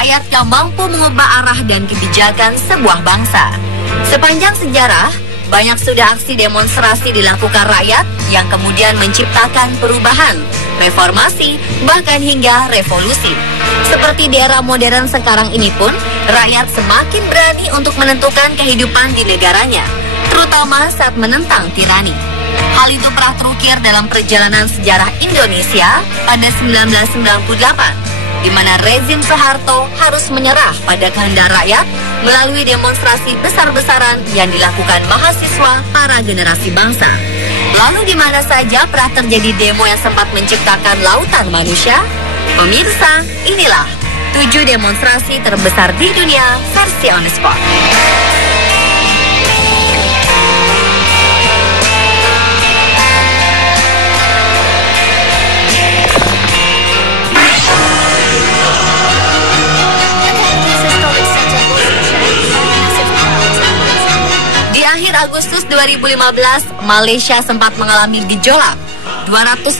rakyat yang mampu mengubah arah dan kebijakan sebuah bangsa. Sepanjang sejarah, banyak sudah aksi demonstrasi dilakukan rakyat yang kemudian menciptakan perubahan, reformasi, bahkan hingga revolusi. Seperti di era modern sekarang ini pun, rakyat semakin berani untuk menentukan kehidupan di negaranya, terutama saat menentang tirani. Hal itu pernah terukir dalam perjalanan sejarah Indonesia pada 1998, di mana rezim Soeharto harus menyerah pada kehendak rakyat melalui demonstrasi besar-besaran yang dilakukan mahasiswa para generasi bangsa. Lalu di mana saja pernah terjadi demo yang sempat menciptakan lautan manusia? Pemirsa, inilah 7 demonstrasi terbesar di dunia versi On The Spot. Agustus 2015, Malaysia sempat mengalami gejolak. 250.000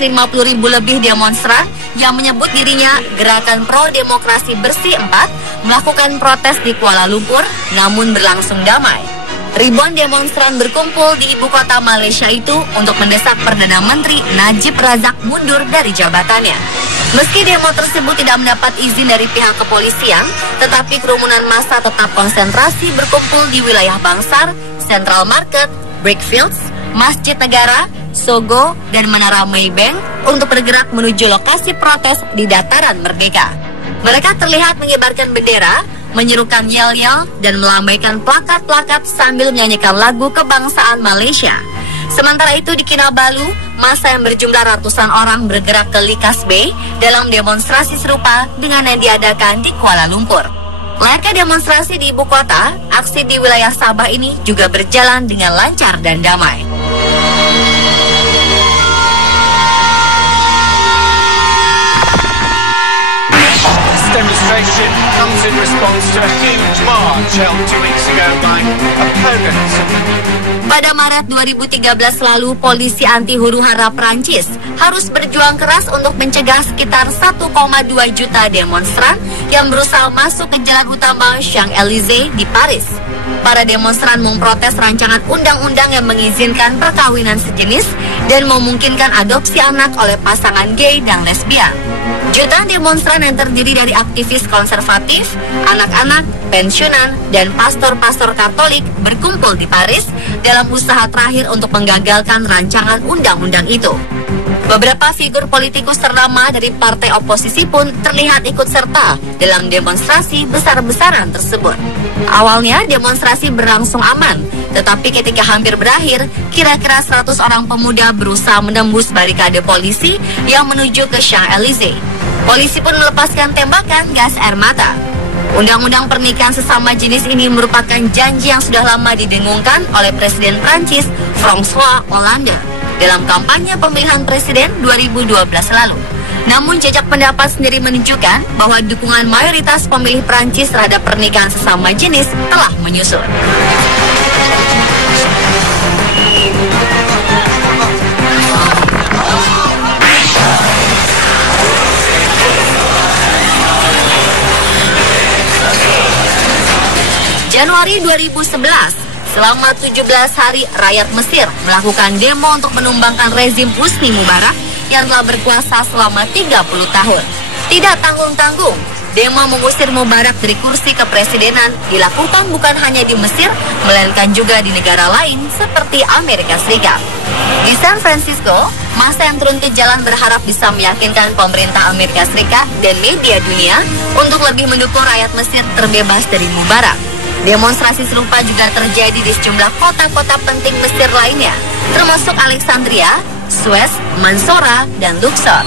lebih demonstran yang menyebut dirinya Gerakan Pro Demokrasi Bersih 4 melakukan protes di Kuala Lumpur, namun berlangsung damai. Ribuan demonstran berkumpul di ibu kota Malaysia itu untuk mendesak Perdana Menteri Najib Razak mundur dari jabatannya. Meski demo tersebut tidak mendapat izin dari pihak kepolisian, tetapi kerumunan massa tetap konsentrasi berkumpul di wilayah Bangsar, Central Market, Brickfields, Masjid Negara, Sogo, dan Menara Maybank untuk bergerak menuju lokasi protes di Dataran Merdeka. Mereka terlihat mengibarkan bendera, menyerukan yel-yel, dan melambaikan plakat-plakat sambil menyanyikan lagu kebangsaan Malaysia. Sementara itu di Kinabalu, massa yang berjumlah ratusan orang bergerak ke Likas Bay dalam demonstrasi serupa dengan yang diadakan di Kuala Lumpur. Layaknya demonstrasi di ibu kota, aksi di wilayah Sabah ini juga berjalan dengan lancar dan damai. This demonstration comes in response to a huge march held 2 weeks ago by opponents. Pada Maret 2013 lalu, polisi anti huru-hara Prancis harus berjuang keras untuk mencegah sekitar 1,2 juta demonstran yang berusaha masuk ke jalan utama Champs-Élysées di Paris. Para demonstran memprotes rancangan undang-undang yang mengizinkan perkawinan sejenis dan memungkinkan adopsi anak oleh pasangan gay dan lesbian. Jutaan demonstran yang terdiri dari aktivis konservatif, anak-anak, pensiunan, dan pastor-pastor Katolik berkumpul di Paris dalam usaha terakhir untuk menggagalkan rancangan undang-undang itu. Beberapa figur politikus ternama dari partai oposisi pun terlihat ikut serta dalam demonstrasi besar-besaran tersebut. Awalnya demonstrasi berlangsung aman, tetapi ketika hampir berakhir, kira-kira 100 orang pemuda berusaha menembus barikade polisi yang menuju ke Champs-Élysées. Polisi pun melepaskan tembakan gas air mata. Undang-undang pernikahan sesama jenis ini merupakan janji yang sudah lama didengungkan oleh Presiden Prancis François Hollande dalam kampanye pemilihan presiden 2012 lalu. Namun jejak pendapat sendiri menunjukkan bahwa dukungan mayoritas pemilih Prancis terhadap pernikahan sesama jenis telah menyusut. Januari 2011, selama 17 hari rakyat Mesir melakukan demo untuk menumbangkan rezim Husni Mubarak yang telah berkuasa selama 30 tahun. Tidak tanggung-tanggung, demo mengusir Mubarak dari kursi kepresidenan dilakukan bukan hanya di Mesir, melainkan juga di negara lain seperti Amerika Serikat. Di San Francisco, massa yang turun ke jalan berharap bisa meyakinkan pemerintah Amerika Serikat dan media dunia untuk lebih mendukung rakyat Mesir terbebas dari Mubarak. Demonstrasi serupa juga terjadi di sejumlah kota-kota penting Mesir lainnya, termasuk Alexandria, Suez, Mansoura, dan Luxor.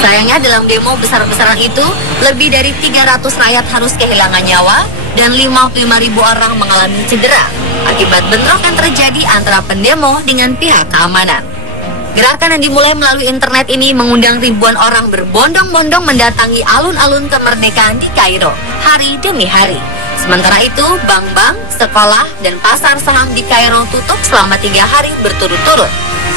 Sayangnya dalam demo besar-besaran itu, lebih dari 300 rakyat harus kehilangan nyawa dan 55.000 orang mengalami cedera akibat bentrok yang terjadi antara pendemo dengan pihak keamanan. Gerakan yang dimulai melalui internet ini mengundang ribuan orang berbondong-bondong mendatangi alun-alun kemerdekaan di Kairo hari demi hari. Sementara itu, bank-bank, sekolah, dan pasar saham di Kairo tutup selama 3 hari berturut-turut.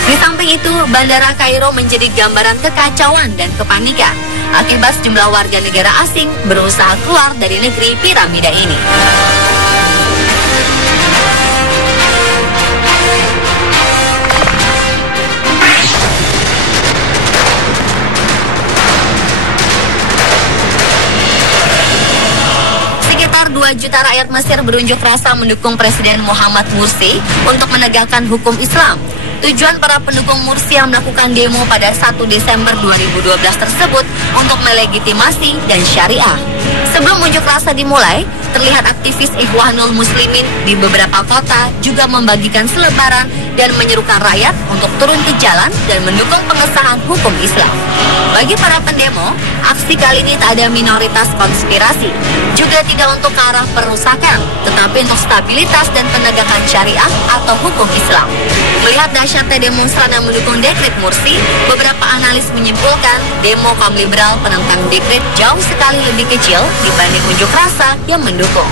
Di samping itu, bandara Kairo menjadi gambaran kekacauan dan kepanikan. akibat sejumlah warga negara asing berusaha keluar dari negeri piramida ini. Sekitar 2 juta rakyat Mesir berunjuk rasa mendukung Presiden Muhammad Mursi untuk menegakkan hukum Islam. Tujuan para pendukung Mursi yang melakukan demo pada 1 Desember 2012 tersebut untuk melegitimasi dan syariah. Sebelum unjuk rasa dimulai, terlihat aktivis Ikhwanul Muslimin di beberapa kota juga membagikan selebaran dan menyerukan rakyat untuk turun ke jalan dan mendukung pengesahan hukum Islam. Bagi para pendemo, aksi kali ini tak ada minoritas konspirasi, juga tidak untuk ke arah perusakan, tetapi untuk stabilitas dan penegakan syariah atau hukum Islam. Melihat dahsyatnya demonstran yang mendukung dekret Mursi, beberapa analis menyimpulkan demo kaum liberal penentang dekret jauh sekali lebih kecil dibanding unjuk rasa yang mendukung.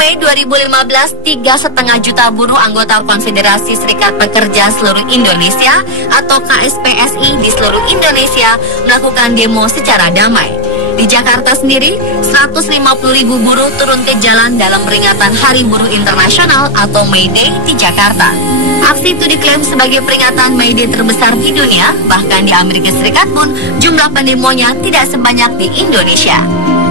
Mei 2015, 3,5 juta buruh anggota Konfederasi Serikat Pekerja Seluruh Indonesia atau KSPSI di seluruh Indonesia melakukan demo secara damai. Di Jakarta sendiri, 150.000 buruh turun ke jalan dalam peringatan Hari Buruh Internasional atau May Day di Jakarta. Aksi itu diklaim sebagai peringatan May Day terbesar di dunia, bahkan di Amerika Serikat pun jumlah pendemonya tidak sebanyak di Indonesia.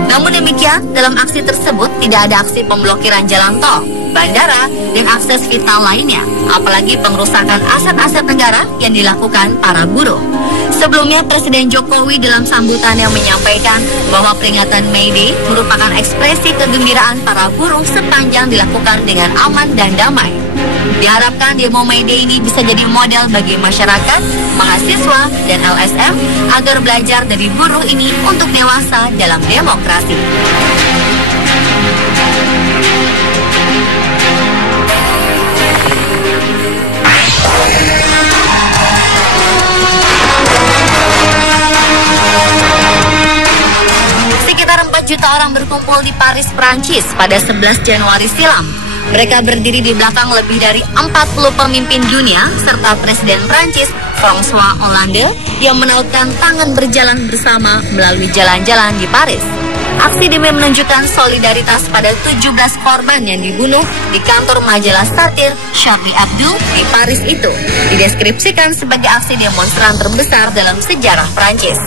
Namun demikian, dalam aksi tersebut tidak ada aksi pemblokiran jalan tol, bandara, dan akses vital lainnya, apalagi pengerusakan aset-aset negara yang dilakukan para buruh. Sebelumnya, Presiden Jokowi dalam sambutannya menyampaikan bahwa peringatan May Day merupakan ekspresi kegembiraan para buruh sepanjang dilakukan dengan aman dan damai. Diharapkan demo May Day ini bisa jadi model bagi masyarakat, mahasiswa, dan LSM agar belajar dari buruh ini untuk dewasa dalam demokrasi. Sekitar 4 juta orang berkumpul di Paris, Prancis pada 11 Januari silam. Mereka berdiri di belakang lebih dari 40 pemimpin dunia serta Presiden Prancis François Hollande yang menautkan tangan berjalan bersama melalui jalan-jalan di Paris. Aksi demi menunjukkan solidaritas pada 17 korban yang dibunuh di kantor majalah satir Charlie Hebdo di Paris itu dideskripsikan sebagai aksi demonstran terbesar dalam sejarah Prancis.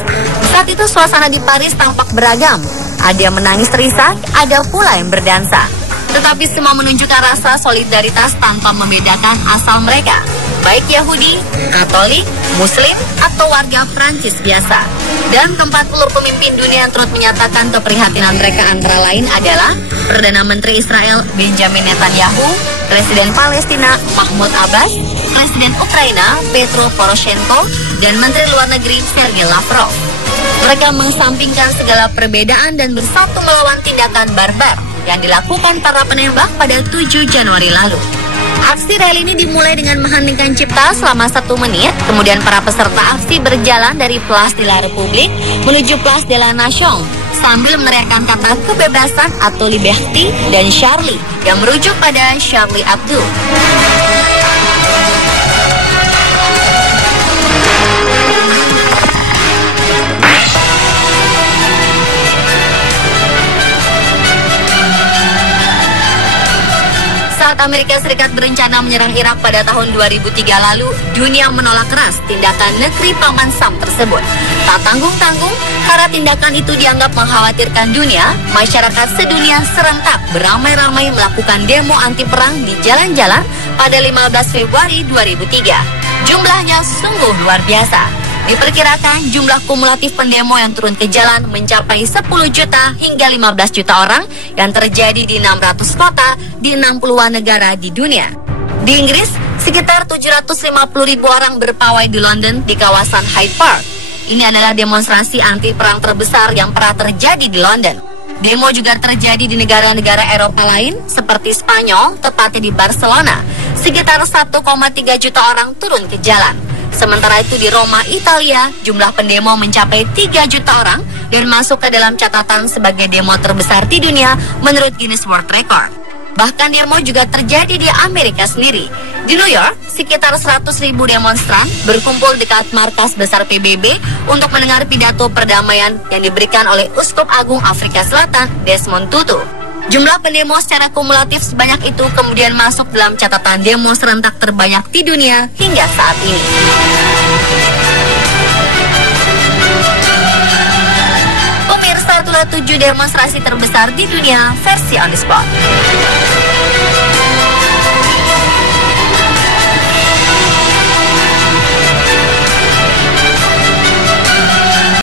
Saat itu suasana di Paris tampak beragam. Ada yang menangis terisak, ada pula yang berdansa. Tetapi semua menunjukkan rasa solidaritas tanpa membedakan asal mereka, baik Yahudi, Katolik, Muslim, atau warga Prancis biasa. Dan ke-40 pemimpin dunia yang turut menyatakan keprihatinan mereka antara lain adalah Perdana Menteri Israel Benjamin Netanyahu, Presiden Palestina Mahmud Abbas, Presiden Ukraina Petro Poroshenko, dan Menteri Luar Negeri Sergei Lavrov. Mereka mengesampingkan segala perbedaan dan bersatu melawan tindakan barbar yang dilakukan para penembak pada 7 Januari lalu. Aksi rally ini dimulai dengan mengheningkan cipta selama 1 menit, kemudian para peserta aksi berjalan dari Place de la République menuju Place de la Nation sambil meneriakkan kata kebebasan atau liberty dan Charlie yang merujuk pada Charlie Hebdo. Saat Amerika Serikat berencana menyerang Irak pada tahun 2003 lalu, dunia menolak keras tindakan negeri Paman Sam tersebut. Tak tanggung-tanggung, karena tindakan itu dianggap mengkhawatirkan dunia, masyarakat sedunia serentak beramai-ramai melakukan demo anti perang di jalan-jalan pada 15 Februari 2003. Jumlahnya sungguh luar biasa. Diperkirakan jumlah kumulatif pendemo yang turun ke jalan mencapai 10 juta hingga 15 juta orang yang terjadi di 600 kota di 60-an negara di dunia. Di Inggris, sekitar 750.000 orang berpawai di London di kawasan Hyde Park. Ini adalah demonstrasi anti perang terbesar yang pernah terjadi di London. Demo juga terjadi di negara-negara Eropa lain seperti Spanyol, tepatnya di Barcelona. Sekitar 1,3 juta orang turun ke jalan. Sementara itu di Roma, Italia, jumlah pendemo mencapai 3 juta orang dan masuk ke dalam catatan sebagai demo terbesar di dunia menurut Guinness World Record. Bahkan demo juga terjadi di Amerika sendiri. Di New York, sekitar 100.000 demonstran berkumpul dekat markas besar PBB untuk mendengar pidato perdamaian yang diberikan oleh Uskup Agung Afrika Selatan, Desmond Tutu. Jumlah pendemo secara kumulatif sebanyak itu kemudian masuk dalam catatan demo serentak terbanyak di dunia hingga saat ini. Pemirsa, itulah 7 demonstrasi terbesar di dunia versi On The Spot.